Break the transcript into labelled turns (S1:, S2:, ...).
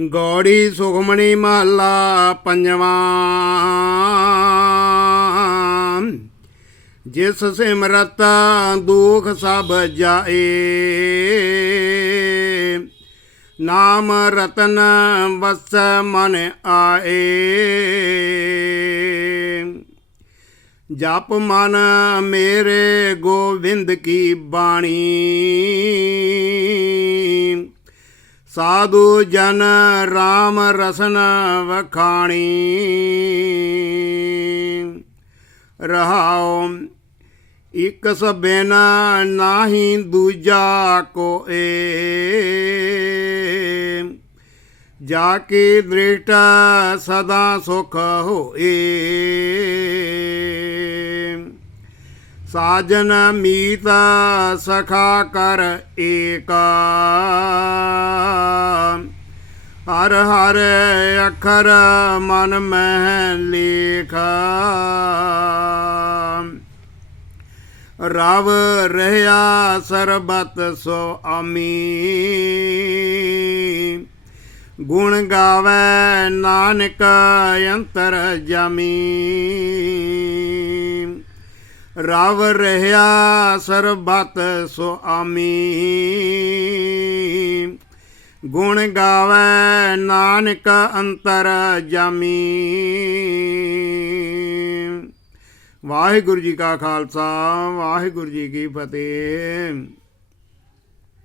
S1: ਗੌੜੀ ਸੁਖਮਣੀ ਮਹੱਲਾ ਪੰਜਵਾਂ। ਜਿਸ ਸਿਮਰਤ ਦੁਖ ਸਭ ਜਾਏ। ਨਾਮ ਰਤਨ ਵਸ ਮਨ ਆਏ। ਜਪ ਮਨ ਮੇਰੇ ਗੋਬਿੰਦ ਕੀ ਬਾਣੀ। ਸਾਧੂ ਜਨ RAM ਰਸਨ ਵਖਾਣੀ। ਰਹਾਉ ਇਕ ਸਬੇਨ ਨਾਹੀ ਦੂਜਾ ਕੋ ਏ। ਜਾ ਕੀ ਦ੍ਰਿਸ਼ਟ ਸਦਾ ਸੁਖ ਹੋਏ। ਸਾਜਨ ਮੀਤ ਸਖਾ ਕਰ ਏਕਾ। ਹਰ ਹਰ ਅੱਖਰ ਮਨ ਮਹਿ ਲੇਖਾ। ਰਵ ਰਹਿਆ ਸਰਬਤ ਸੋ ਆਮੀ ਗੁਣ ਗਾਵੇ ਨਾਨਕ ਅੰਤਰ ਜਮੀ। ਰਵ ਰਹਿਆ ਸਰਬਤ ਸੋ ਆਮੀ ਗੁਣ ਗਾਵੇ ਨਾਨਕ ਅੰਤਰ ਜਾਮੀ। ਵਾਹਿਗੁਰੂ ਜੀ ਕਾ ਖਾਲਸਾ ਵਾਹਿਗੁਰੂ ਜੀ ਕੀ ਫਤਿਹ।